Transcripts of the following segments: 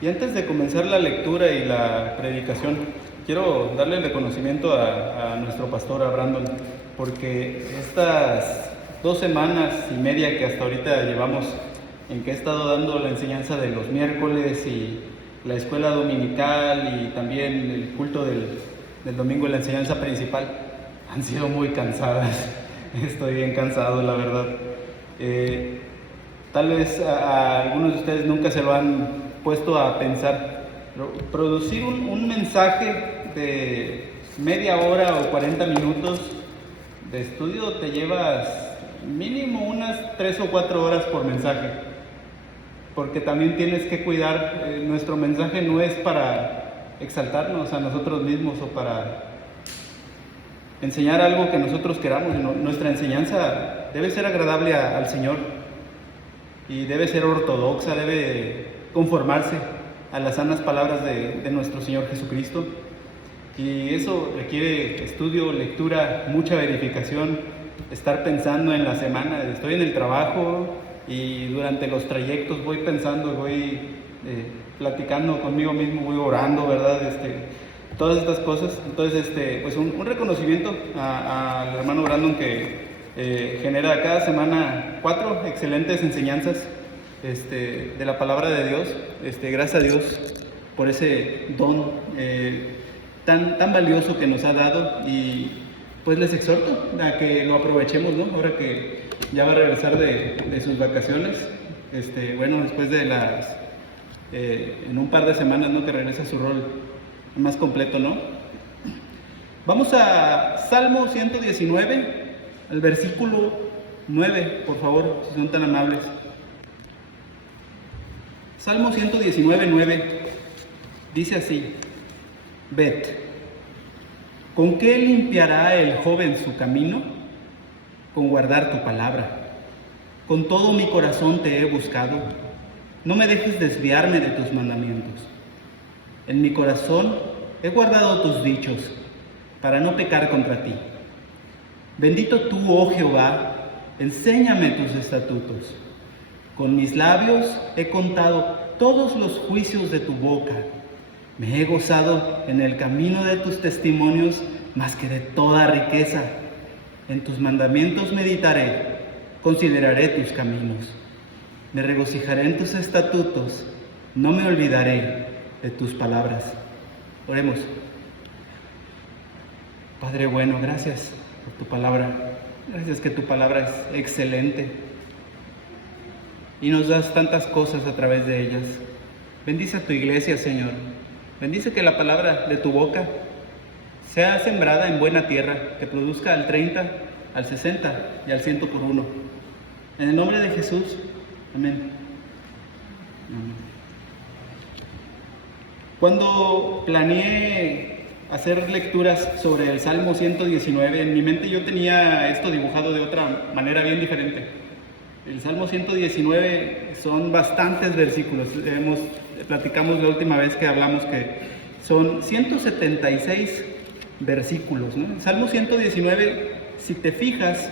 Y antes de comenzar la lectura y la predicación, quiero darle el reconocimiento a nuestro pastor, a Brandon, porque estas 2 semanas y media que hasta ahorita llevamos, en que he estado dando la enseñanza de los miércoles y la escuela dominical y también el culto del domingo y la enseñanza principal, han sido muy cansadas. Estoy bien cansado, la verdad. Tal vez a algunos de ustedes nunca se lo han puesto a pensar, pero producir un mensaje de media hora o 40 minutos de estudio te llevas mínimo unas 3 o 4 horas por mensaje, porque también tienes que cuidar, nuestro mensaje no es para exaltarnos a nosotros mismos o para enseñar algo que nosotros queramos, sino nuestra enseñanza debe ser agradable al Señor y debe ser ortodoxa, debe conformarse a las sanas palabras de nuestro Señor Jesucristo. Y eso requiere estudio, lectura, mucha verificación, estar pensando en la semana. Estoy en el trabajo y durante los trayectos voy pensando, voy platicando conmigo mismo, voy orando, ¿verdad? Todas estas cosas. Entonces, pues un reconocimiento al hermano Brandon que genera cada semana 4 excelentes enseñanzas de la palabra de Dios. Gracias a Dios por ese don tan valioso que nos ha dado, y pues les exhorto a que lo aprovechemos, ¿no? Ahora que ya va a regresar de sus vacaciones, bueno, después de en un par de semanas, ¿no? Que regresa a su rol más completo, ¿no? Vamos a Salmo 119, al versículo 9, por favor, si son tan amables. Salmo 119, 9, dice así: Ved, ¿con qué limpiará el joven su camino? Con guardar tu palabra. Con todo mi corazón te he buscado. No me dejes desviarme de tus mandamientos. En mi corazón he guardado tus dichos, para no pecar contra ti. Bendito tú, oh Jehová, enséñame tus estatutos. Con mis labios he contado todos los juicios de tu boca. Me he gozado en el camino de tus testimonios más que de toda riqueza. En tus mandamientos meditaré, consideraré tus caminos. Me regocijaré en tus estatutos, no me olvidaré de tus palabras. Oremos. Padre bueno, gracias por tu palabra. Gracias que tu palabra es excelente y nos das tantas cosas a través de ellas. Bendice a tu iglesia, Señor. Bendice que la palabra de tu boca sea sembrada en buena tierra, que produzca al 30, al 60 y al 100 por uno. En el nombre de Jesús, amén. Cuando planeé hacer lecturas sobre el Salmo 119, en mi mente yo tenía esto dibujado de otra manera bien diferente. El Salmo 119 son bastantes versículos. Platicamos la última vez que hablamos que son 176 versículos, ¿no? El Salmo 119, si te fijas,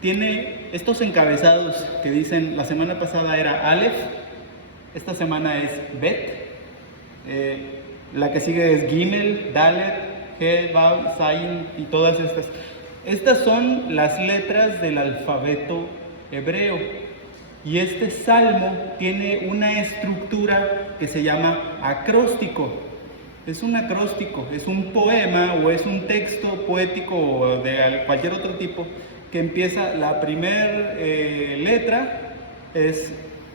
tiene estos encabezados que dicen, la semana pasada era Aleph, esta semana es Bet, la que sigue es Gimel, Dalet, He, Vav, Zayin y todas estas. Estas son las letras del alfabeto hebreo, y este salmo tiene una estructura que se llama acróstico. Es un acróstico, es un poema o es un texto poético o de cualquier otro tipo que empieza, la primera letra es,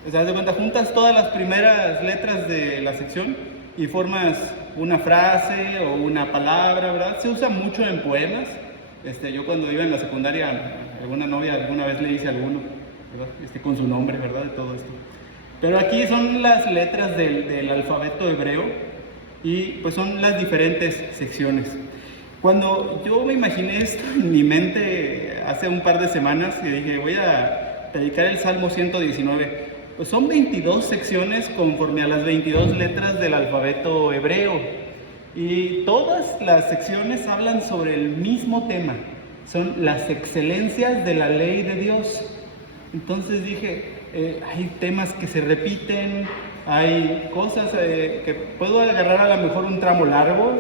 o sea, de cuenta, juntas todas las primeras letras de la sección y formas una frase o una palabra, ¿verdad? Se usa mucho en poemas. Yo cuando iba en la secundaria, alguna novia alguna vez le hice alguno, ¿verdad? Con su nombre, ¿verdad? Y todo esto. Pero aquí son las letras del alfabeto hebreo y pues son las diferentes secciones. Cuando yo me imaginé esto en mi mente hace un par de semanas y dije, voy a predicar el Salmo 119, pues son 22 secciones conforme a las 22 letras del alfabeto hebreo. Y todas las secciones hablan sobre el mismo tema, son las excelencias de la ley de Dios. Entonces dije, hay temas que se repiten, hay cosas que puedo agarrar a lo mejor un tramo largo,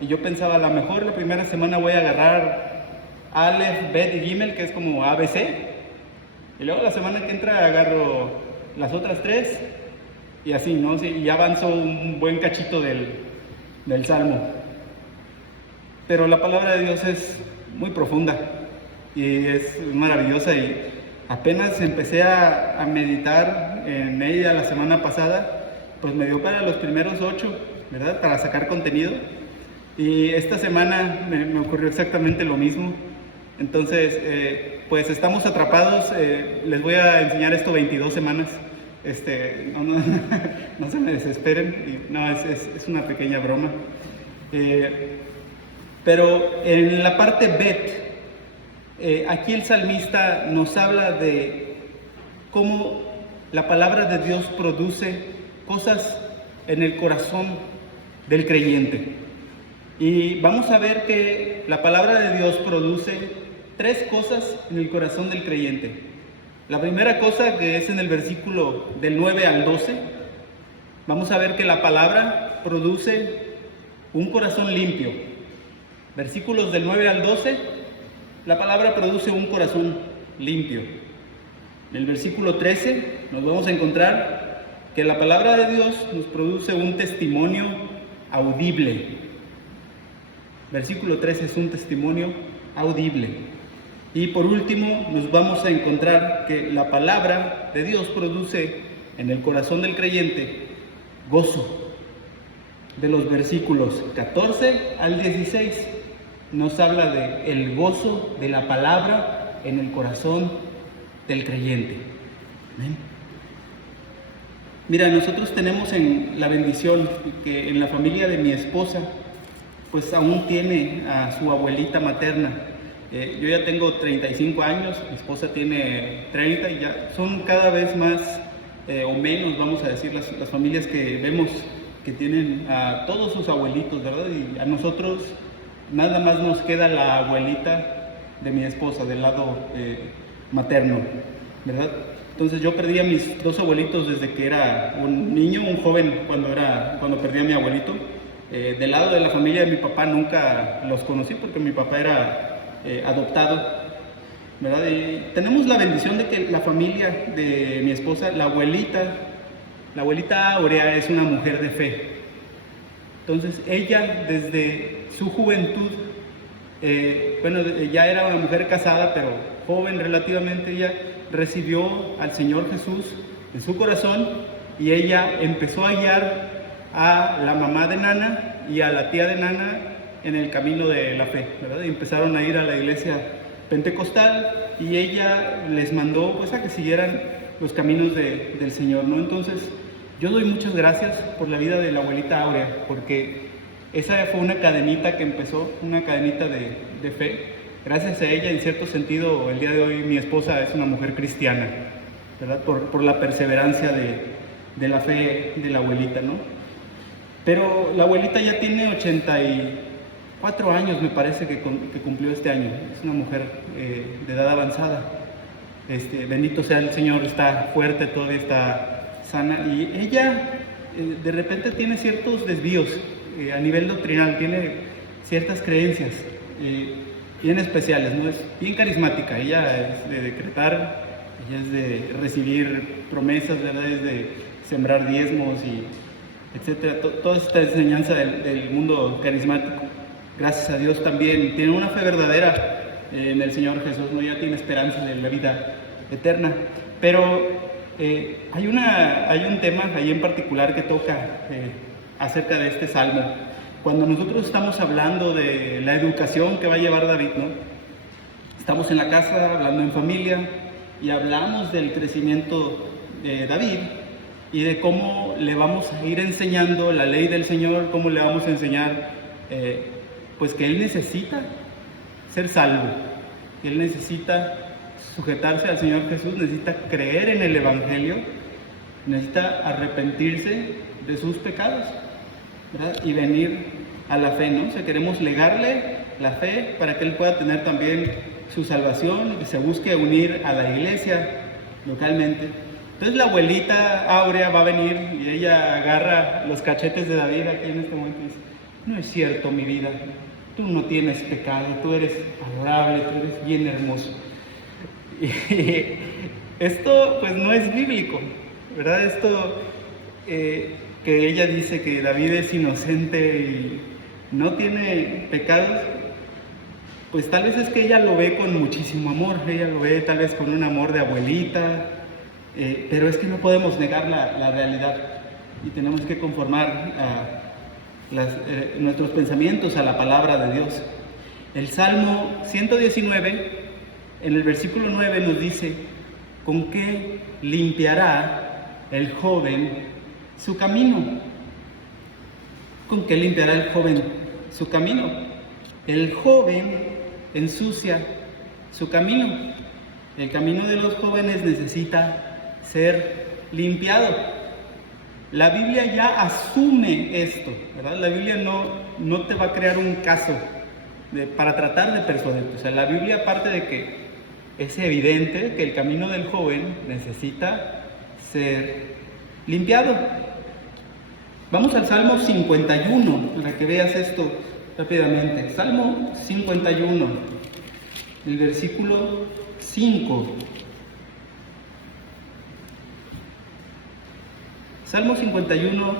y yo pensaba a lo mejor la primera semana voy a agarrar Aleph, Bet y Gimel, que es como ABC, y luego la semana que entra agarro las otras tres, y así, ¿no? Sí, y ya avanzo un buen cachito del Salmo. Pero la palabra de Dios es muy profunda y es maravillosa, y apenas empecé a meditar en ella la semana pasada, pues me dio para los primeros 8, ¿verdad? Para sacar contenido. Y esta semana me ocurrió exactamente lo mismo. Entonces, pues estamos atrapados. Les voy a enseñar esto 22 semanas. No se me desesperen. No, es una pequeña broma. Pero en la parte Bet, aquí el salmista nos habla de cómo la palabra de Dios produce cosas en el corazón del creyente. Y vamos a ver que la palabra de Dios produce 3 cosas en el corazón del creyente. La primera cosa, que es en el versículo del 9 al 12, vamos a ver que la palabra produce un corazón limpio. Versículos del 9 al 12, la palabra produce un corazón limpio. En el versículo 13 nos vamos a encontrar que la palabra de Dios nos produce un testimonio audible. Versículo 13 es un testimonio audible. Y por último nos vamos a encontrar que la palabra de Dios produce en el corazón del creyente gozo. De los versículos 14 al 16 nos habla de el gozo de la palabra en el corazón del creyente. ¿Ven? Mira, nosotros tenemos la bendición que en la familia de mi esposa, pues aún tiene a su abuelita materna. Yo ya tengo 35 años, mi esposa tiene 30, y ya son cada vez más o menos, vamos a decir, las familias que vemos que tienen a todos sus abuelitos, ¿verdad? Y a nosotros nada más nos queda la abuelita de mi esposa del lado materno, ¿verdad? Entonces yo perdí a mis 2 abuelitos desde que era un niño, un joven, cuando perdí a mi abuelito. Del lado de la familia de mi papá nunca los conocí porque mi papá era adoptado, ¿verdad? Y tenemos la bendición de que la familia de mi esposa, la abuelita Aurea, es una mujer de fe. Entonces ella desde su juventud, ya era una mujer casada, pero joven relativamente, ella recibió al Señor Jesús en su corazón, y ella empezó a guiar a la mamá de Nana y a la tía de Nana en el camino de la fe, ¿verdad? Y empezaron a ir a la iglesia pentecostal, y ella les mandó pues a que siguieran los caminos del Señor, ¿no? Entonces yo doy muchas gracias por la vida de la abuelita Aurea, porque esa fue una cadenita que empezó, una cadenita de fe. Gracias a ella, en cierto sentido, el día de hoy mi esposa es una mujer cristiana, ¿verdad? Por la perseverancia de la fe de la abuelita, ¿no? Pero la abuelita ya tiene 84 años, me parece que cumplió este año. Es una mujer de edad avanzada. Bendito sea el Señor, está fuerte, todavía está sana. Y ella de repente tiene ciertos desvíos a nivel doctrinal, tiene ciertas creencias bien especiales, ¿no? Es bien carismática. Ella es de decretar, ella es de recibir promesas, ¿verdad? Es de sembrar diezmos y etcétera, toda esta enseñanza del mundo carismático. Gracias a Dios también tiene una fe verdadera en el Señor Jesús, ¿no? Ya tiene esperanza de la vida eterna. Pero hay un tema ahí en particular que toca acerca de este salmo. Cuando nosotros estamos hablando de la educación que va a llevar David, ¿no? Estamos en la casa hablando en familia y hablamos del crecimiento de David y de cómo le vamos a ir enseñando la ley del Señor, cómo le vamos a enseñar pues que Él necesita ser salvo, que Él necesita sujetarse al Señor Jesús, necesita creer en el Evangelio, necesita arrepentirse de sus pecados, ¿verdad? Y venir a la fe, ¿no? O sea, queremos legarle la fe para que Él pueda tener también su salvación, que se busque unir a la iglesia localmente. Entonces la abuelita Áurea va a venir y ella agarra los cachetes de David aquí en este momento y dice: no es cierto, mi vida, tú no tienes pecado, tú eres adorable, tú eres bien hermoso. Y esto pues no es bíblico, ¿verdad? Esto que ella dice que David es inocente y no tiene pecados, pues tal vez es que ella lo ve con muchísimo amor, ella lo ve tal vez con un amor de abuelita, pero es que no podemos negar la realidad y tenemos que conformar nuestros pensamientos a la palabra de Dios. El Salmo 119, en el versículo 9 nos dice: ¿con qué limpiará el joven su camino? ¿Con qué limpiará el joven su camino? El joven ensucia su camino. El camino de los jóvenes necesita ser limpiado. La Biblia ya asume esto, ¿verdad? La Biblia no te va a crear un caso para tratar de persuadirte. O sea, la Biblia, aparte de que es evidente que el camino del joven necesita ser limpiado. Vamos al Salmo 51, para que veas esto rápidamente. Salmo 51, el versículo 5. Salmo 51,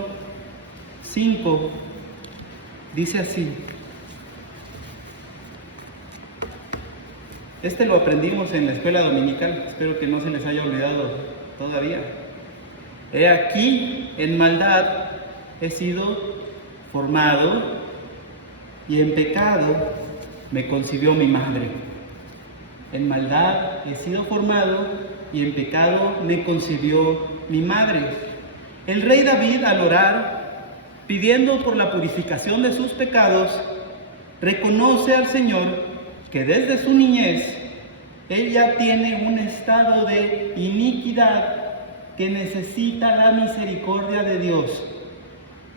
5, dice así. Este lo aprendimos en la escuela dominical, espero que no se les haya olvidado todavía. He aquí, en maldad he sido formado, y en pecado me concibió mi madre. En maldad he sido formado, y en pecado me concibió mi madre. El rey David, al orar, pidiendo por la purificación de sus pecados, reconoce al Señor que desde su niñez él ya tiene un estado de iniquidad que necesita la misericordia de Dios.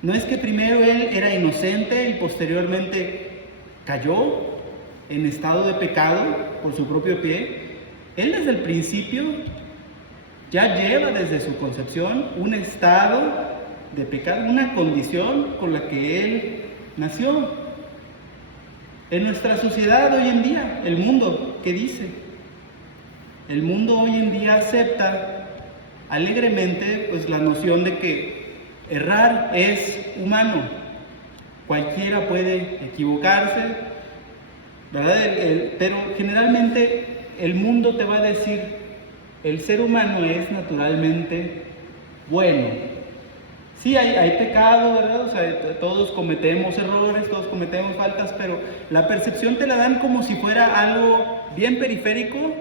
No es que primero él era inocente y posteriormente cayó en estado de pecado por su propio pie. Él desde el principio ya lleva desde su concepción un estado de pecado, una condición con la que él nació. En nuestra sociedad hoy en día, el mundo, ¿qué dice? El mundo hoy en día acepta alegremente pues la noción de que errar es humano. Cualquiera puede equivocarse, ¿verdad? Pero generalmente el mundo te va a decir: el ser humano es naturalmente bueno. Sí, hay pecado, ¿verdad? O sea, todos cometemos errores, todos cometemos faltas, pero la percepción te la dan como si fuera algo bien periférico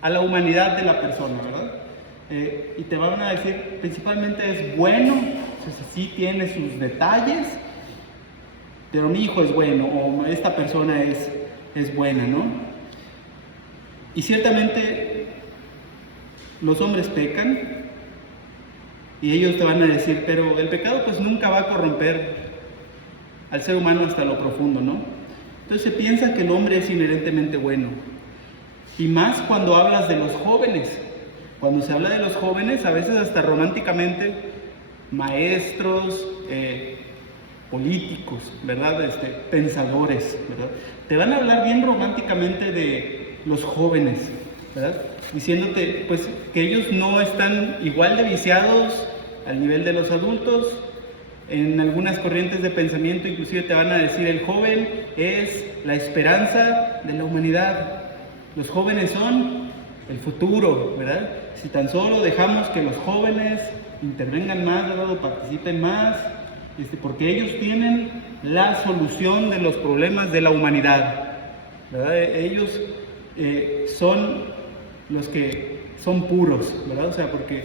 a la humanidad de la persona, ¿verdad? Y te van a decir, principalmente es bueno, o sea, sí tiene sus detalles, pero mi hijo es bueno, o esta persona es buena, ¿no? Y ciertamente los hombres pecan, y ellos te van a decir, pero el pecado pues nunca va a corromper al ser humano hasta lo profundo, ¿no? Entonces se piensa que el hombre es inherentemente bueno. Y más cuando hablas de los jóvenes. Cuando se habla de los jóvenes, a veces hasta románticamente, maestros, políticos, ¿verdad? Pensadores, ¿verdad? Te van a hablar bien románticamente de los jóvenes, ¿verdad? Diciéndote pues que ellos no están igual de viciados al nivel de los adultos. En algunas corrientes de pensamiento inclusive te van a decir: el joven es la esperanza de la humanidad, los jóvenes son el futuro, ¿verdad? Si tan solo dejamos que los jóvenes intervengan más, ¿verdad? O participen más, porque ellos tienen la solución de los problemas de la humanidad, ¿verdad? Ellos son los que son puros, ¿verdad? O sea, porque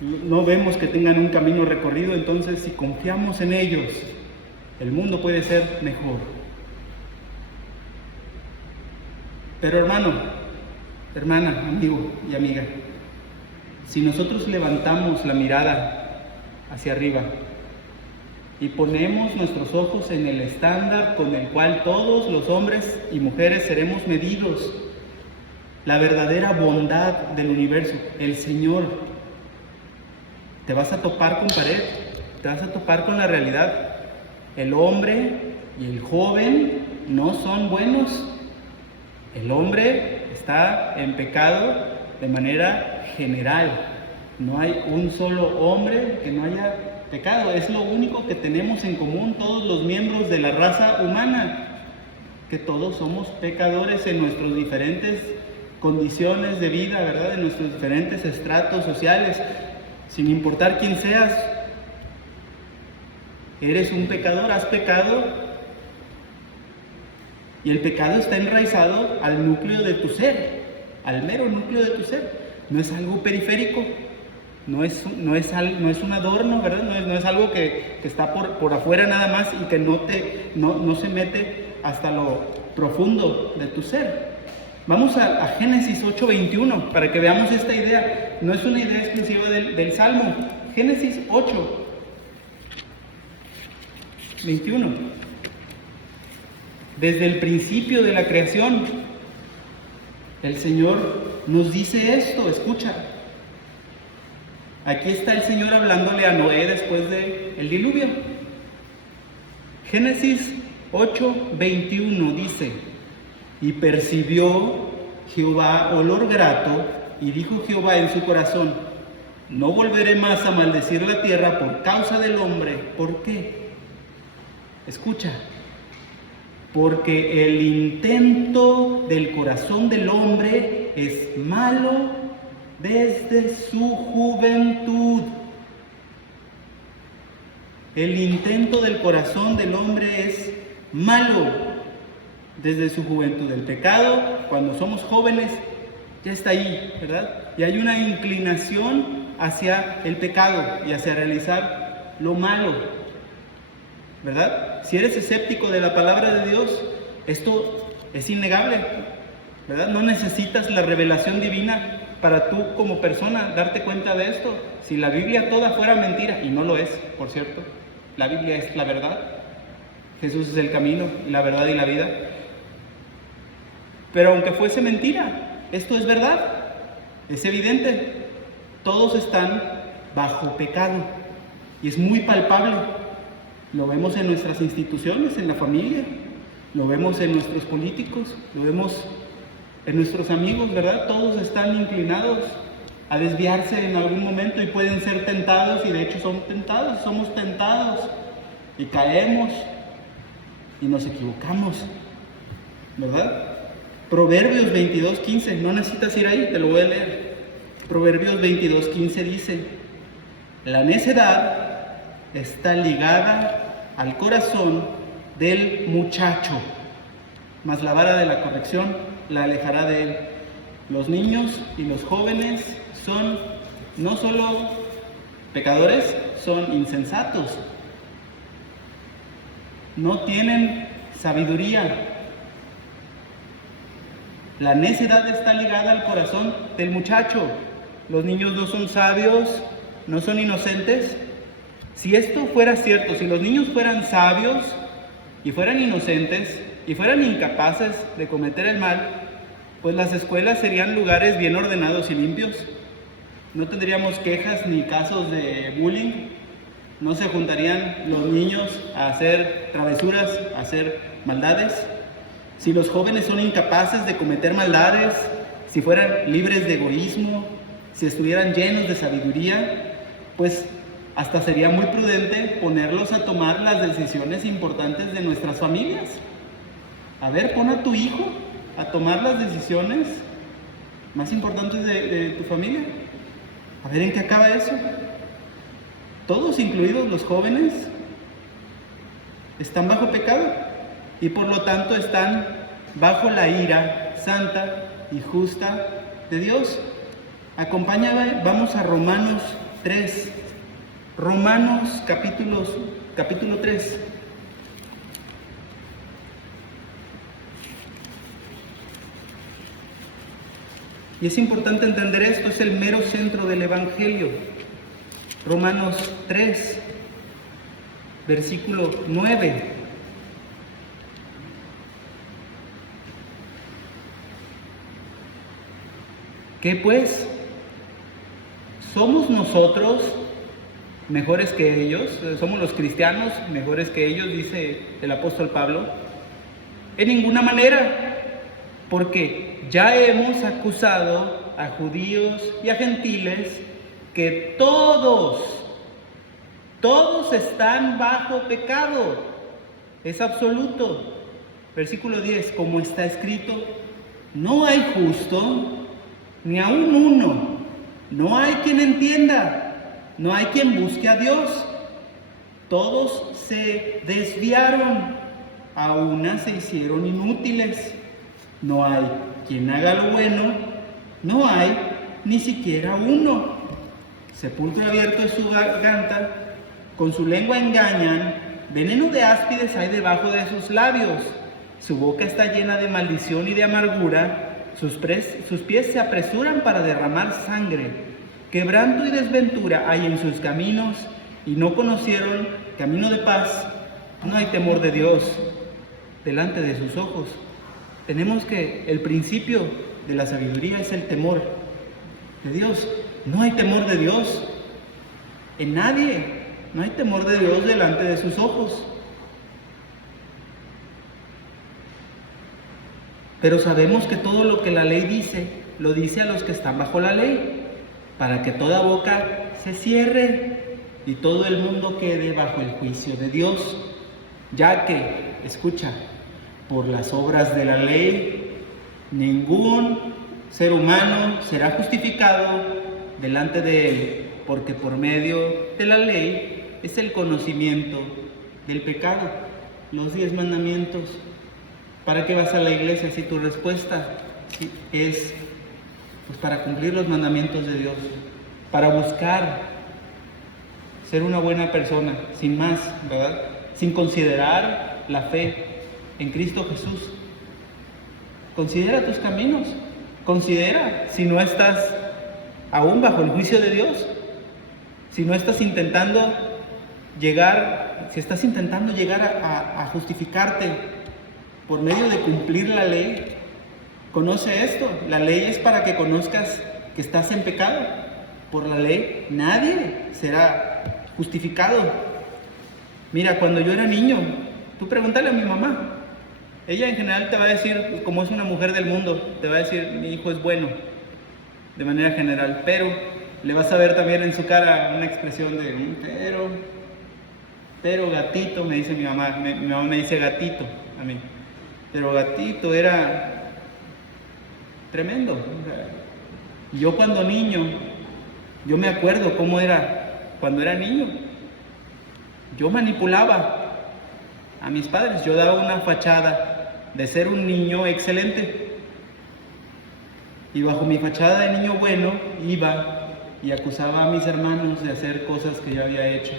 no vemos que tengan un camino recorrido, entonces si confiamos en ellos, el mundo puede ser mejor. Pero hermano, hermana, amigo y amiga, si nosotros levantamos la mirada hacia arriba y ponemos nuestros ojos en el estándar con el cual todos los hombres y mujeres seremos medidos, la verdadera bondad del universo, el Señor, te vas a topar con pared, te vas a topar con la realidad. El hombre y el joven no son buenos. El hombre está en pecado de manera general. No hay un solo hombre que no haya pecado. Es lo único que tenemos en común todos los miembros de la raza humana, que todos somos pecadores en nuestras diferentes condiciones de vida, ¿verdad? En nuestros diferentes estratos sociales. Sin importar quién seas, eres un pecador, has pecado. Y el pecado está enraizado al núcleo de tu ser, al mero núcleo de tu ser. No es algo periférico, no es un adorno, ¿verdad? No es algo que está por afuera nada más y que no se mete hasta lo profundo de tu ser. Vamos a Génesis 8:21 para que veamos esta idea. No es una idea exclusiva del Salmo. Génesis 8:21. Desde el principio de la creación, el Señor nos dice esto, escucha. Aquí está el Señor hablándole a Noé después del diluvio. Génesis 8:21 dice: y percibió Jehová olor grato, y dijo Jehová en su corazón: no volveré más a maldecir la tierra por causa del hombre. ¿Por qué? Escucha. Porque el intento del corazón del hombre es malo desde su juventud. El intento del corazón del hombre es malo desde su juventud. El pecado, cuando somos jóvenes, ya está ahí, ¿verdad? Y hay una inclinación hacia el pecado y hacia realizar lo malo, ¿verdad? Si eres escéptico de la palabra de Dios, esto es innegable, ¿verdad? No necesitas la revelación divina para tú como persona darte cuenta de esto. Si la Biblia toda fuera mentira, y no lo es, por cierto, la Biblia es la verdad. Jesús es el camino, la verdad y la vida. Pero aunque fuese mentira, esto es verdad, es evidente. Todos están bajo pecado y es muy palpable. Lo vemos en nuestras instituciones, en la familia, lo vemos en nuestros políticos, lo vemos en nuestros amigos, ¿verdad? Todos están inclinados a desviarse en algún momento y pueden ser tentados, y de hecho son tentados, somos tentados y caemos y nos equivocamos, ¿verdad? Proverbios 22:15, no necesitas ir ahí, te lo voy a leer. Proverbios 22:15 dice: la necedad está ligada al corazón del muchacho, mas la vara de la corrección la alejará de él. Los niños y los jóvenes son no solo pecadores, son insensatos. No tienen sabiduría. La necedad está ligada al corazón del muchacho. Los niños no son sabios, no son inocentes. Si esto fuera cierto, si los niños fueran sabios y fueran inocentes y fueran incapaces de cometer el mal, pues las escuelas serían lugares bien ordenados y limpios. No tendríamos quejas ni casos de bullying. No se juntarían los niños a hacer travesuras, a hacer maldades. Si los jóvenes son incapaces de cometer maldades, si fueran libres de egoísmo, si estuvieran llenos de sabiduría, pues hasta sería muy prudente ponerlos a tomar las decisiones importantes de nuestras familias. A ver, pon a tu hijo a tomar las decisiones más importantes de tu familia. A ver en qué acaba eso. Todos, incluidos los jóvenes, están bajo pecado y por lo tanto están bajo la ira santa y justa de Dios. Acompáñame, vamos a Romanos 3. Romanos capítulo 3. Y es importante entender esto, es el mero centro del Evangelio. Romanos 3, versículo 9. ¿Qué pues? ¿Somos nosotros mejores que ellos, somos los cristianos mejores que ellos, dice el apóstol Pablo. En ninguna manera, porque ya hemos acusado a judíos y a gentiles que todos están bajo pecado. Es absoluto. Versículo 10, como está escrito, no hay justo, ni aun uno, no hay quien entienda, no hay quien busque a Dios. Todos se desviaron, a una se hicieron inútiles. No hay quien haga lo bueno, no hay ni siquiera uno. Sepulcro abierto es su garganta, con su lengua engañan, veneno de áspides hay debajo de sus labios. Su boca está llena de maldición y de amargura, sus pies se apresuran para derramar sangre. Quebranto y desventura hay en sus caminos, y no conocieron camino de paz. No hay temor de Dios delante de sus ojos. Tenemos que el principio de la sabiduría es el temor de Dios. No hay temor de Dios en nadie. No hay temor de Dios delante de sus ojos. Pero sabemos que todo lo que la ley dice, lo dice a los que están bajo la ley, para que toda boca se cierre y todo el mundo quede bajo el juicio de Dios. Ya que, escucha, por las obras de la ley, ningún ser humano será justificado delante de él, porque por medio de la ley es el conocimiento del pecado, los 10 mandamientos. ¿Para qué vas a la iglesia si tu respuesta es pues para cumplir los mandamientos de Dios? Para buscar ser una buena persona, sin más, ¿verdad? Sin considerar la fe en Cristo Jesús. Considera tus caminos. Considera si no estás aún bajo el juicio de Dios. Si no estás intentando llegar, si estás intentando llegar a justificarte por medio de cumplir la ley. Conoce esto, la ley es para que conozcas que estás en pecado. Por la ley nadie será justificado. Mira, cuando yo era niño, tú pregúntale a mi mamá. Ella en general te va a decir, como es una mujer del mundo, te va a decir, mi hijo es bueno, de manera general. Pero le vas a ver también en su cara una expresión de pero gatito, me dice mi mamá. Mi mamá me dice gatito a mí. Pero gatito era tremendo. Yo cuando niño, yo me acuerdo cómo era cuando era niño. Yo manipulaba a mis padres. Yo daba una fachada de ser un niño excelente. Y bajo mi fachada de niño bueno, iba y acusaba a mis hermanos de hacer cosas que yo había hecho,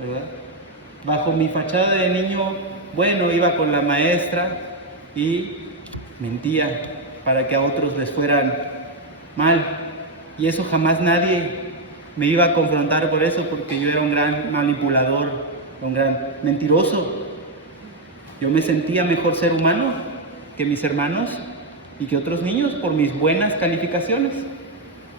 ¿verdad? Bajo mi fachada de niño bueno, iba con la maestra y mentía para que a otros les fueran mal. Y eso jamás nadie me iba a confrontar por eso, porque yo era un gran manipulador, un gran mentiroso. Yo me sentía mejor ser humano que mis hermanos y que otros niños por mis buenas calificaciones.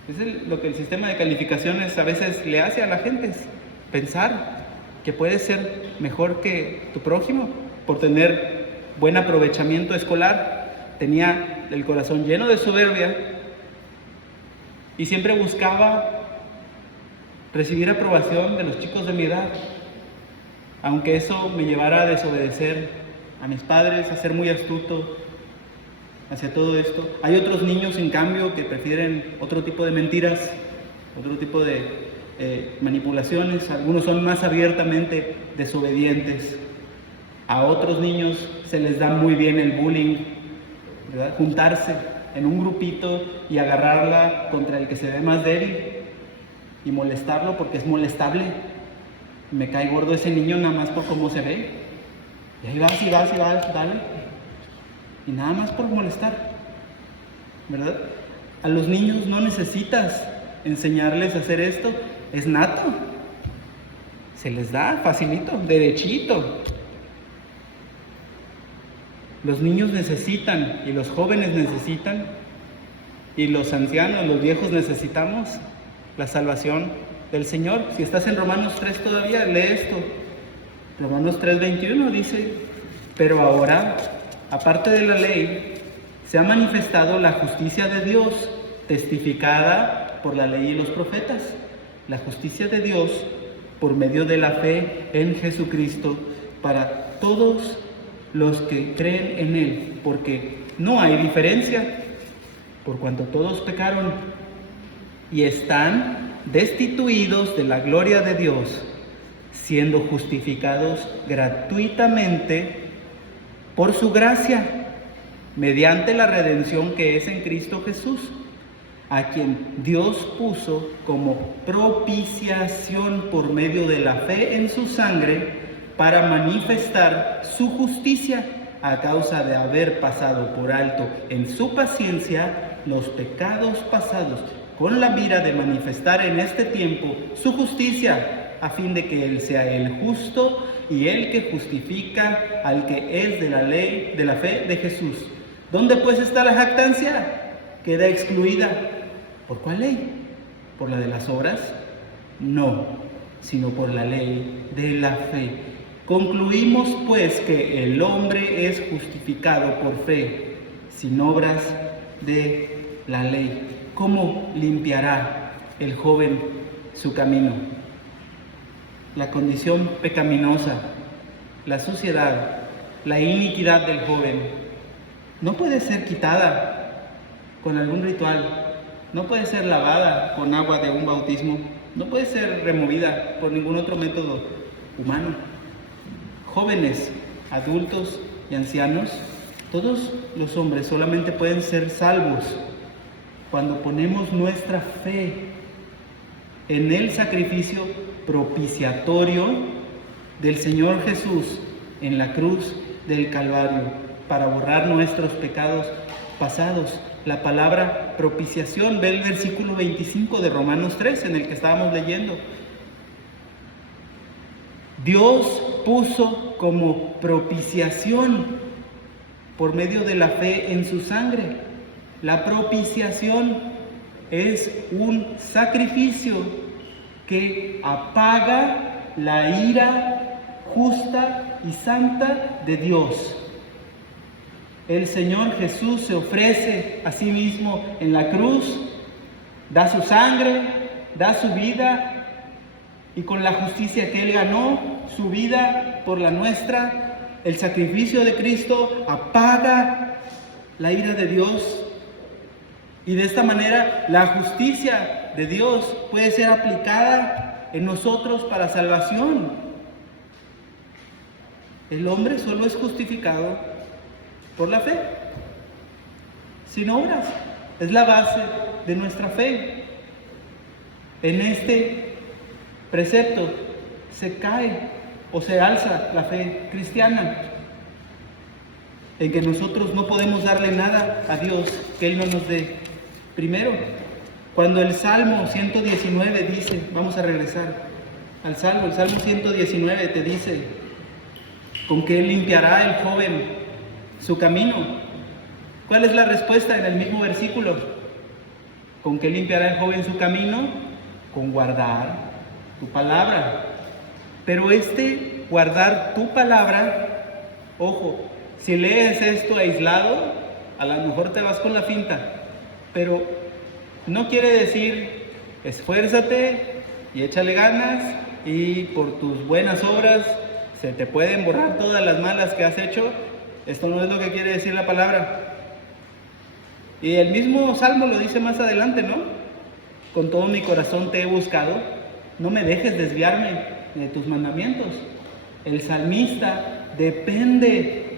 Es lo que el sistema de calificaciones a veces le hace a la gente, es pensar que puedes ser mejor que tu prójimo por tener buen aprovechamiento escolar. Tenía el corazón lleno de soberbia y siempre buscaba recibir aprobación de los chicos de mi edad, aunque eso me llevara a desobedecer a mis padres, a ser muy astuto hacia todo esto. Hay otros niños, en cambio, que prefieren otro tipo de mentiras, otro tipo de manipulaciones. Algunos son más abiertamente desobedientes. A otros niños se les da muy bien el bullying, ¿verdad? Juntarse en un grupito y agarrarla contra el que se ve más débil y molestarlo porque es molestable. Me cae gordo ese niño nada más por cómo se ve. Y ahí vas, dale. Y nada más por molestar, ¿verdad? A los niños no necesitas enseñarles a hacer esto. Es nato. Se les da facilito, derechito. Los niños necesitan, y los jóvenes necesitan, y los ancianos, los viejos necesitamos la salvación del Señor. Si estás en Romanos 3 todavía, lee esto. Romanos 3:21 dice: pero ahora, aparte de la ley, se ha manifestado la justicia de Dios, testificada por la ley y los profetas. La justicia de Dios por medio de la fe en Jesucristo para todos los que creen en Él, porque no hay diferencia, por cuanto todos pecaron y están destituidos de la gloria de Dios, siendo justificados gratuitamente por su gracia, mediante la redención que es en Cristo Jesús, a quien Dios puso como propiciación por medio de la fe en su sangre, para manifestar su justicia a causa de haber pasado por alto en su paciencia los pecados pasados, con la mira de manifestar en este tiempo su justicia, a fin de que Él sea el justo y el que justifica al que es de la ley, de la fe de Jesús. ¿Dónde pues está la jactancia? Queda excluida. ¿Por cuál ley? ¿Por la de las obras? No, sino por la ley de la fe. Concluimos pues que el hombre es justificado por fe, sin obras de la ley. ¿Cómo limpiará el joven su camino? La condición pecaminosa, la suciedad, la iniquidad del joven no puede ser quitada con algún ritual, no puede ser lavada con agua de un bautismo, no puede ser removida por ningún otro método humano. Jóvenes, adultos y ancianos, todos los hombres solamente pueden ser salvos cuando ponemos nuestra fe en el sacrificio propiciatorio del Señor Jesús en la cruz del Calvario para borrar nuestros pecados pasados. La palabra propiciación, ve el versículo 25 de Romanos 3 en el que estábamos leyendo. Dios puso como propiciación por medio de la fe en su sangre. La propiciación es un sacrificio que apaga la ira justa y santa de Dios. El Señor Jesús se ofrece a sí mismo en la cruz, da su sangre, da su vida, y con la justicia que Él ganó, su vida por la nuestra, el sacrificio de Cristo apaga la ira de Dios. Y de esta manera la justicia de Dios puede ser aplicada en nosotros para salvación. El hombre solo es justificado por la fe, sin obras. Es la base de nuestra fe. En este precepto se cae o se alza la fe cristiana, en que nosotros no podemos darle nada a Dios que Él no nos dé. Primero, cuando el Salmo 119 dice, vamos a regresar al Salmo, el Salmo 119 te dice, ¿con qué limpiará el joven su camino? ¿Cuál es la respuesta en el mismo versículo? ¿Con qué limpiará el joven su camino? Con guardar tu palabra. Pero guardar tu palabra, ojo, si lees esto aislado, a lo mejor te vas con la finta, pero no quiere decir esfuérzate y échale ganas y por tus buenas obras se te pueden borrar todas las malas que has hecho. Esto no es lo que quiere decir la palabra. Y el mismo Salmo lo dice más adelante, ¿no? Con todo mi corazón te he buscado, no me dejes desviarme de tus mandamientos. El salmista depende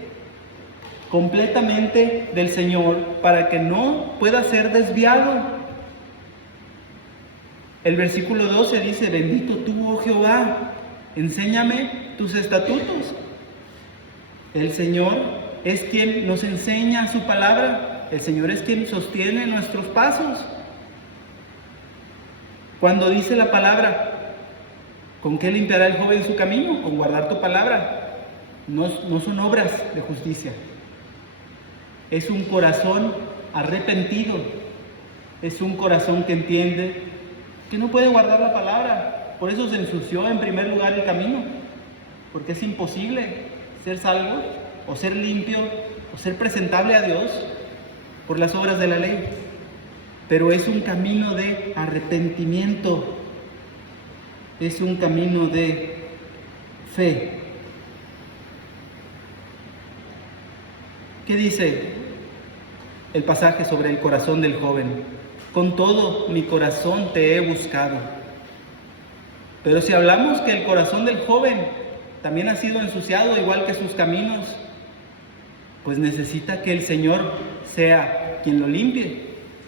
completamente del Señor para que no pueda ser desviado. El versículo 12 dice, bendito tú, oh Jehová, enséñame tus estatutos. El Señor es quien nos enseña su palabra. El Señor es quien sostiene nuestros pasos. Cuando dice la palabra, ¿con qué limpiará el joven su camino? Con guardar tu palabra. No son obras de justicia. Es un corazón arrepentido. Es un corazón que entiende que no puede guardar la palabra. Por eso se ensució en primer lugar el camino, porque es imposible ser salvo o ser limpio o ser presentable a Dios por las obras de la ley. Pero es un camino de arrepentimiento, es un camino de fe. ¿Qué dice el pasaje sobre el corazón del joven? Con todo mi corazón te he buscado. Pero si hablamos que el corazón del joven también ha sido ensuciado igual que sus caminos, pues necesita que el Señor sea quien lo limpie.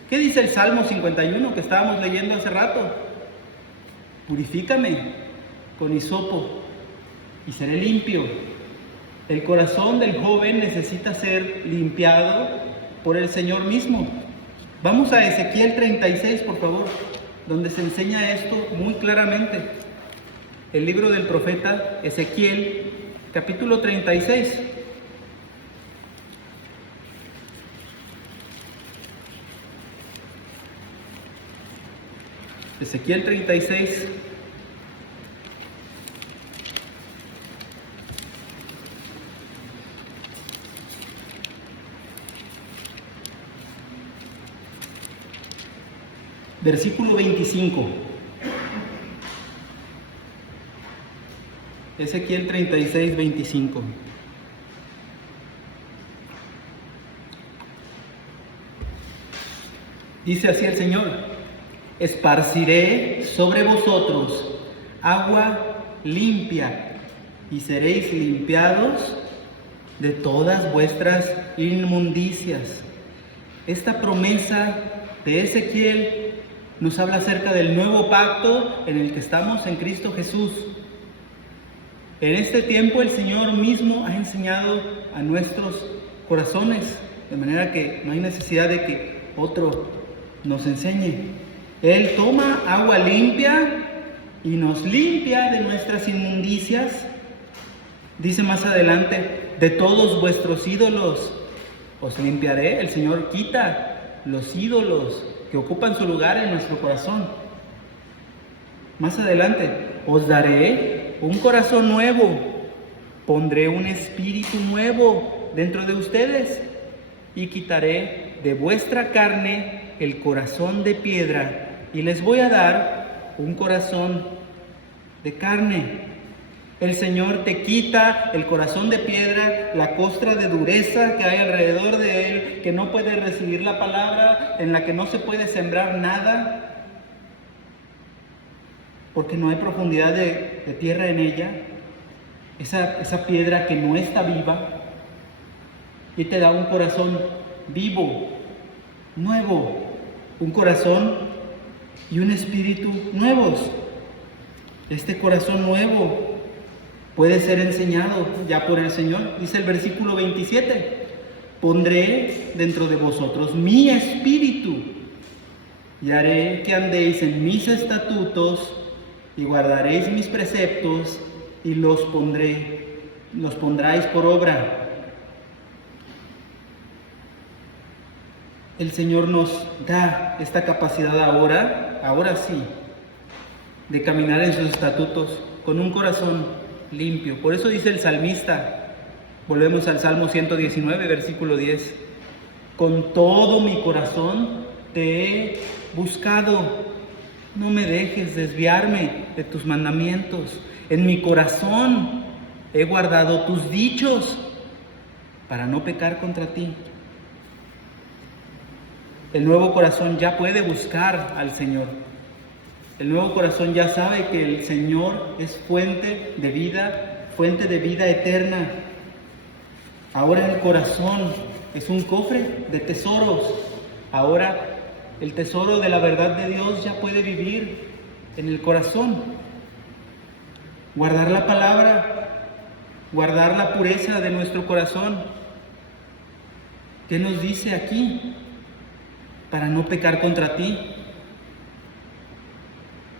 ¿Qué dice el Salmo 51 que estábamos leyendo hace rato? Purifícame con hisopo y seré limpio. El corazón del joven necesita ser limpiado por el Señor mismo. Vamos a Ezequiel 36, por favor, donde se enseña esto muy claramente. El libro del profeta Ezequiel, capítulo 36. Ezequiel 36. Versículo 25. Ezequiel 36, 25. Dice así el Señor: esparciré sobre vosotros agua limpia y seréis limpiados de todas vuestras inmundicias. Esta promesa de Ezequiel nos habla acerca del nuevo pacto en el que estamos en Cristo Jesús. En este tiempo el Señor mismo ha enseñado a nuestros corazones, de manera que no hay necesidad de que otro nos enseñe. Él toma agua limpia y nos limpia de nuestras inmundicias. Dice más adelante: de todos vuestros ídolos os limpiaré. El Señor quita los ídolos que ocupan su lugar en nuestro corazón. Más adelante: os daré un corazón nuevo, pondré un espíritu nuevo dentro de ustedes y quitaré de vuestra carne el corazón de piedra y les voy a dar un corazón de carne. El Señor te quita el corazón de piedra, la costra de dureza que hay alrededor de él, que no puede recibir la palabra, en la que no se puede sembrar nada, porque no hay profundidad de tierra en ella. Esa piedra que no está viva, y te da un corazón vivo, nuevo, un corazón y un espíritu nuevos. Este corazón nuevo puede ser enseñado ya por el Señor. Dice el versículo 27: pondré dentro de vosotros mi espíritu y haré que andéis en mis estatutos y guardaréis mis preceptos y los pondráis por obra. El Señor nos da esta capacidad ahora sí, de caminar en sus estatutos con un corazón limpio. Por eso dice el salmista, volvemos al Salmo 119, versículo 10: con todo mi corazón te he buscado, no me dejes desviarme de tus mandamientos. En mi corazón he guardado tus dichos para no pecar contra ti. El nuevo corazón ya puede buscar al Señor. El nuevo corazón ya sabe que el Señor es fuente de vida eterna. Ahora el corazón es un cofre de tesoros. Ahora el tesoro de la verdad de Dios ya puede vivir en el corazón. Guardar la palabra, guardar la pureza de nuestro corazón. ¿Qué nos dice aquí? Para no pecar contra ti.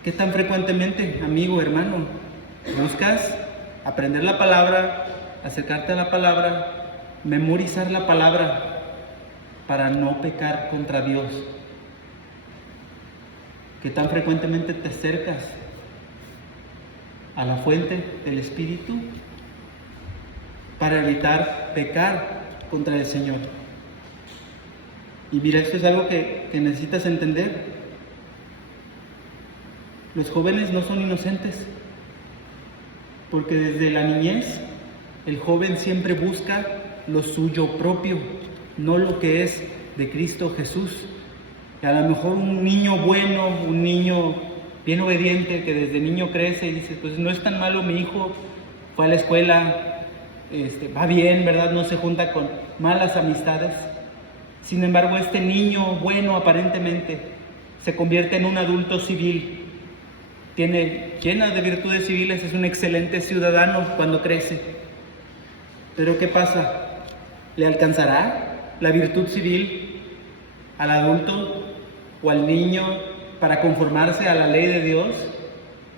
¿Qué tan frecuentemente, amigo, hermano, buscas aprender la palabra, acercarte a la palabra, memorizar la palabra para no pecar contra Dios? que tan frecuentemente te acercas a la fuente del Espíritu para evitar pecar contra el Señor. Y mira, esto es algo que necesitas entender. Los jóvenes no son inocentes, porque desde la niñez el joven siempre busca lo suyo propio, no lo que es de Cristo Jesús. Y a lo mejor un niño bueno, un niño bien obediente, que desde niño crece y dice, pues no es tan malo mi hijo, fue a la escuela, va bien, ¿verdad? No se junta con malas amistades. Sin embargo, este niño bueno aparentemente se convierte en un adulto civil, llena de virtudes civiles, es un excelente ciudadano cuando crece. Pero ¿qué pasa? ¿Le alcanzará la virtud civil al adulto o al niño para conformarse a la ley de Dios?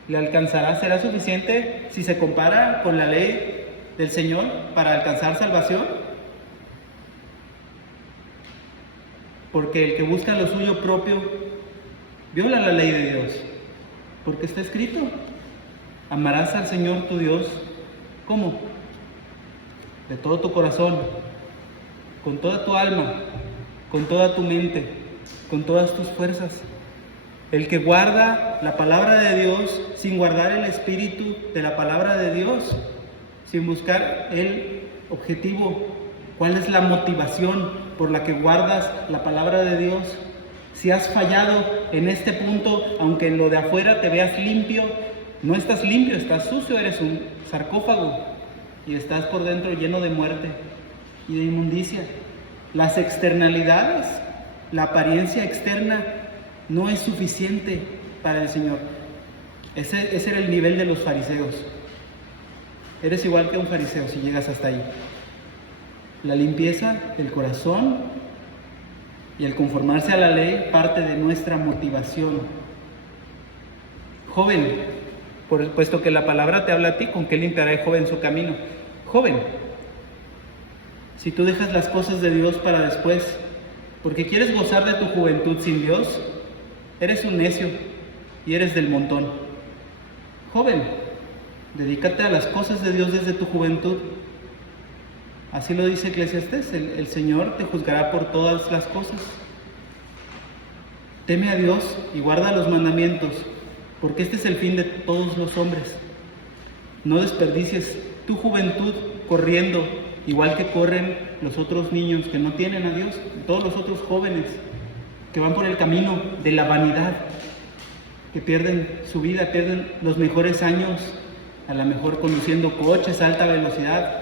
¿Le alcanzará? ¿Será suficiente si se compara con la ley del Señor para alcanzar salvación? Porque el que busca lo suyo propio viola la ley de Dios, porque está escrito: amarás al Señor tu Dios, ¿cómo? De todo tu corazón, con toda tu alma, con toda tu mente, con todas tus fuerzas. El que guarda la palabra de Dios sin guardar el espíritu de la palabra de Dios, sin buscar el objetivo, cuál es la motivación por la que guardas la palabra de Dios. Si has fallado en este punto, aunque en lo de afuera te veas limpio, no estás limpio, estás sucio, eres un sarcófago y estás por dentro lleno de muerte y de inmundicia. Las externalidades, la apariencia externa no es suficiente para el Señor. Ese era el nivel de los fariseos. Eres igual que un fariseo si llegas hasta ahí. La limpieza del corazón y el conformarse a la ley parte de nuestra motivación. Joven, puesto que la palabra te habla a ti, ¿con qué limpiará el joven su camino? Joven, si tú dejas las cosas de Dios para después, porque quieres gozar de tu juventud sin Dios, eres un necio y eres del montón. Joven, dedícate a las cosas de Dios desde tu juventud. Así lo dice Eclesiastés, el Señor te juzgará por todas las cosas. Teme a Dios y guarda los mandamientos, porque este es el fin de todos los hombres. No desperdicies tu juventud corriendo, igual que corren los otros niños que no tienen a Dios, todos los otros jóvenes que van por el camino de la vanidad, que pierden su vida, pierden los mejores años, a lo mejor conduciendo coches a alta velocidad,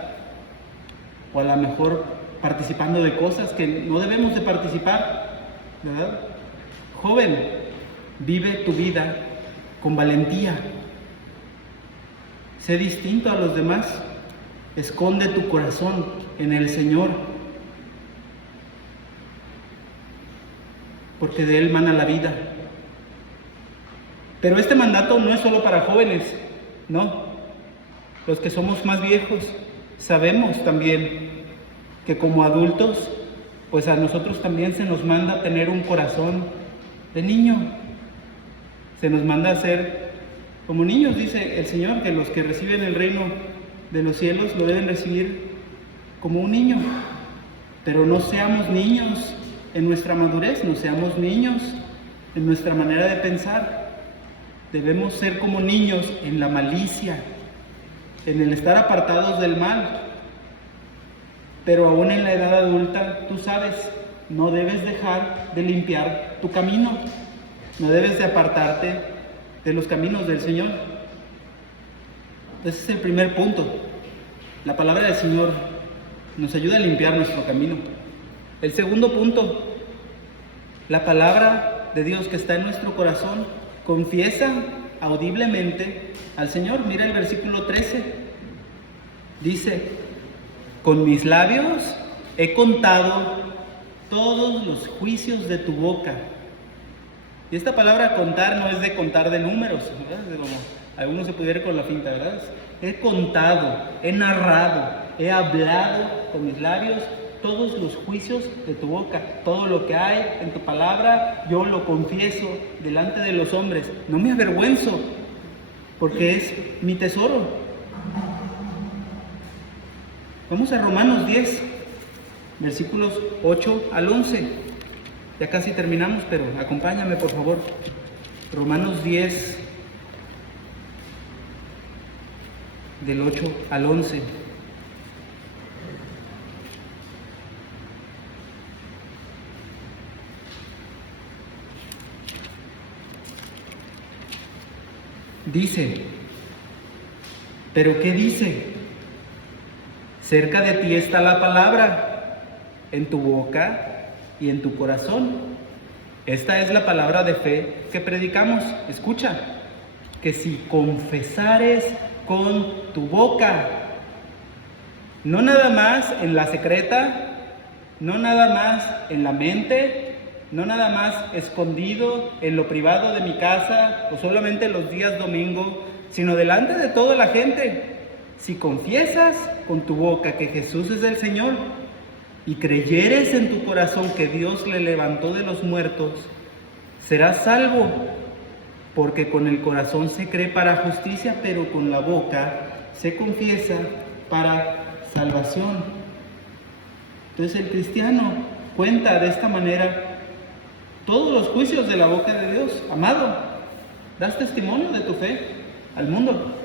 o a lo mejor participando de cosas que no debemos de participar, ¿verdad? Joven, vive tu vida con valentía. Sé distinto a los demás. Esconde tu corazón en el Señor, porque de Él mana la vida. Pero este mandato no es solo para jóvenes, no. Los que somos más viejos sabemos también que como adultos, pues a nosotros también se nos manda tener un corazón de niño. Se nos manda a ser como niños, dice el Señor, que los que reciben el reino de los cielos lo deben recibir como un niño. Pero no seamos niños en nuestra madurez, no seamos niños en nuestra manera de pensar. Debemos ser como niños en la malicia, en el estar apartados del mal. Pero aún en la edad adulta, tú sabes, no debes dejar de limpiar tu camino, no debes de apartarte de los caminos del Señor. Ese es el primer punto. La palabra del Señor nos ayuda a limpiar nuestro camino. El segundo punto, la palabra de Dios que está en nuestro corazón confiesa audiblemente al Señor. Mira el versículo 13. Dice: con mis labios he contado todos los juicios de tu boca. Y esta palabra contar no es de contar de números, ¿verdad? De como algunos se pudiera ir con la finta, ¿verdad? He contado, he narrado, he hablado con mis labios todos los juicios de tu boca. Todo lo que hay en tu palabra, yo lo confieso delante de los hombres. No me avergüenzo, porque es mi tesoro. Vamos a Romanos 10, versículos 8 al 11. Ya casi terminamos, pero acompáñame por favor. Romanos 10, del 8 al 11. Dice, ¿pero qué dice? Cerca de ti está la palabra, en tu boca y en tu corazón. Esta es la palabra de fe que predicamos. Escucha, que si confesares con tu boca, no nada más en la secreta, no nada más en la mente, no nada más escondido en lo privado de mi casa o solamente los días domingo, sino delante de toda la gente. Si confiesas con tu boca que Jesús es el Señor y creyeres en tu corazón que Dios le levantó de los muertos, serás salvo, porque con el corazón se cree para justicia, pero con la boca se confiesa para salvación. Entonces el cristiano cuenta de esta manera todos los juicios de la boca de Dios. Amado, ¿das testimonio de tu fe al mundo?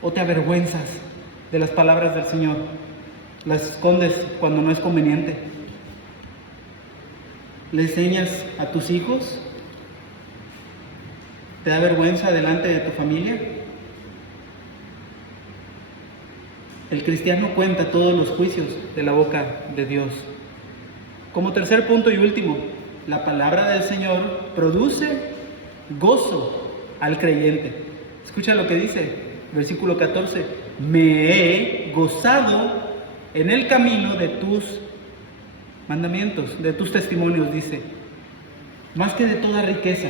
¿O te avergüenzas de las palabras del Señor? ¿Las escondes cuando no es conveniente? ¿Le enseñas a tus hijos? ¿Te da vergüenza delante de tu familia? El cristiano cuenta todos los juicios de la boca de Dios. Como tercer punto y último, la palabra del Señor produce gozo al creyente. Escucha lo que dice, versículo 14. Me he gozado en el camino de tus mandamientos, de tus testimonios, dice, más que de toda riqueza.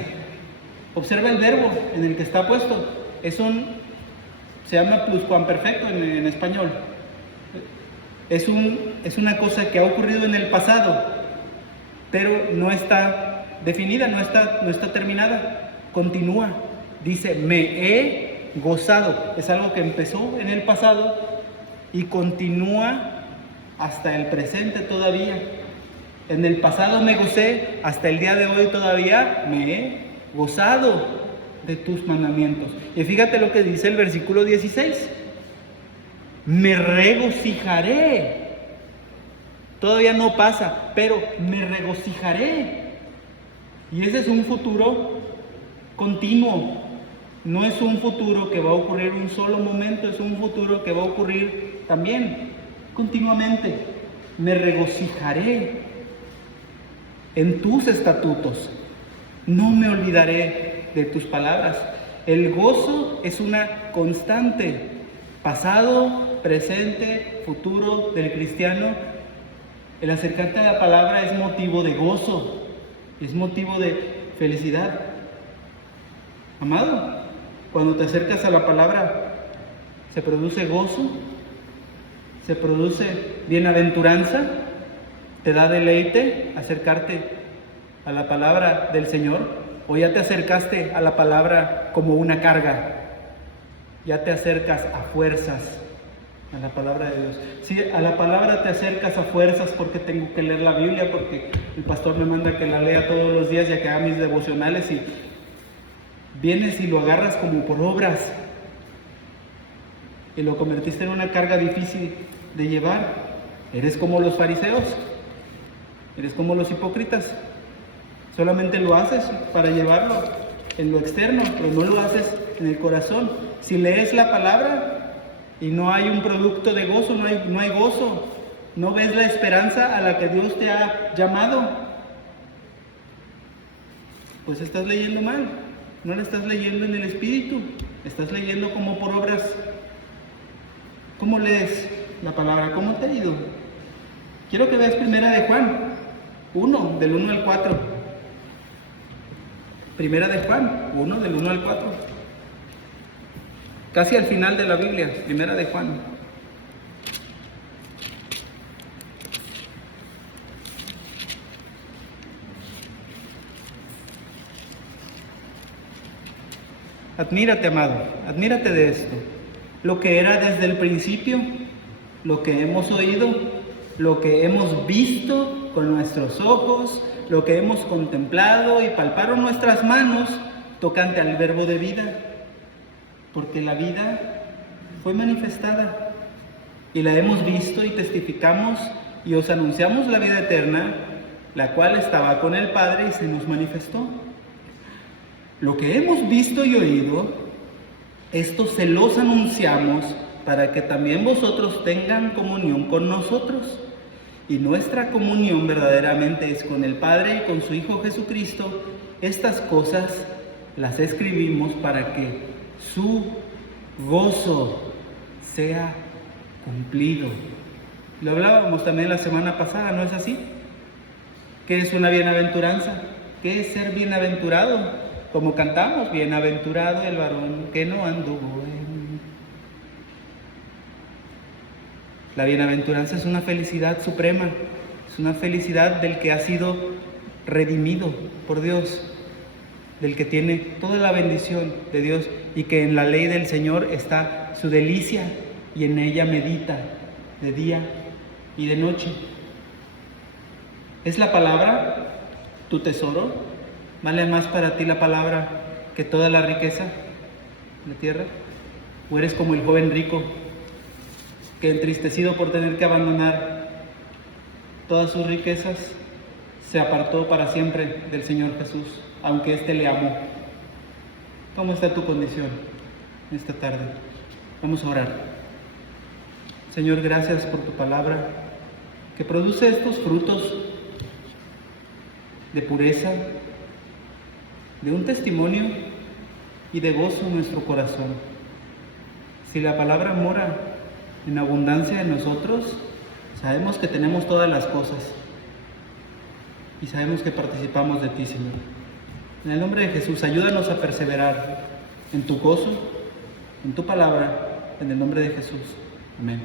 Observa el verbo en el que está puesto. Se llama pluscuamperfecto en español. Es una cosa que ha ocurrido en el pasado, pero no está definida, no está terminada. Continúa. Dice, me he gozado. Es algo que empezó en el pasado y continúa hasta el presente todavía. En el pasado me gocé, hasta el día de hoy todavía me he gozado de tus mandamientos. Y fíjate lo que dice el versículo 16. Me regocijaré. Todavía no pasa, pero me regocijaré. Y ese es un futuro continuo. No es un futuro que va a ocurrir un solo momento, es un futuro que va a ocurrir también continuamente. Me regocijaré en tus estatutos. No me olvidaré de tus palabras. El gozo es una constante, pasado, presente, futuro del cristiano. El acercarte a la palabra es motivo de gozo, es motivo de felicidad. Amado, cuando te acercas a la palabra, se produce gozo, se produce bienaventuranza, te da deleite acercarte a la palabra del Señor, o ya te acercaste a la palabra como una carga, ya te acercas a fuerzas a la palabra de Dios. Si a la palabra te acercas a fuerzas porque tengo que leer la Biblia, porque el pastor me manda que la lea todos los días y que haga mis devocionales, y vienes y lo agarras como por obras y lo convertiste en una carga difícil de llevar, eres como los fariseos, eres como los hipócritas. Solamente lo haces para llevarlo en lo externo, pero no lo haces en el corazón. Si lees la palabra y no hay un producto de gozo, no hay gozo, no ves la esperanza a la que Dios te ha llamado, pues estás leyendo mal. No la estás leyendo en el Espíritu, estás leyendo como por obras. ¿Cómo lees la palabra? ¿Cómo te ha ido? Quiero que veas Primera de Juan 1, del 1 al 4. Primera de Juan 1, del 1 al 4. Casi al final de la Biblia, Primera de Juan. Admírate, amado, admírate de esto. Lo que era desde el principio, lo que hemos oído, lo que hemos visto con nuestros ojos, lo que hemos contemplado y palparon nuestras manos tocante al verbo de vida, porque la vida fue manifestada y la hemos visto y testificamos y os anunciamos la vida eterna, la cual estaba con el Padre y se nos manifestó. Lo que hemos visto y oído, esto se los anunciamos para que también vosotros tengan comunión con nosotros. Y nuestra comunión verdaderamente es con el Padre y con su Hijo Jesucristo. Estas cosas las escribimos para que su gozo sea cumplido. Lo hablábamos también la semana pasada, ¿no es así? ¿Qué es una bienaventuranza? ¿Qué es ser bienaventurado? Como cantamos, bienaventurado el varón que no anduvo en... La bienaventuranza es una felicidad suprema, es una felicidad del que ha sido redimido por Dios, del que tiene toda la bendición de Dios y que en la ley del Señor está su delicia y en ella medita de día y de noche. ¿Es la palabra tu tesoro? ¿Vale más para ti la palabra que toda la riqueza de la tierra? ¿O eres como el joven rico que, entristecido por tener que abandonar todas sus riquezas, se apartó para siempre del Señor Jesús, aunque éste le amó? ¿Cómo está tu condición esta tarde? Vamos a orar. Señor, gracias por tu palabra, que produce estos frutos de pureza, de un testimonio y de gozo en nuestro corazón. Si la palabra mora en abundancia en nosotros, sabemos que tenemos todas las cosas y sabemos que participamos de ti, Señor. En el nombre de Jesús, ayúdanos a perseverar en tu gozo, en tu palabra, en el nombre de Jesús. Amén.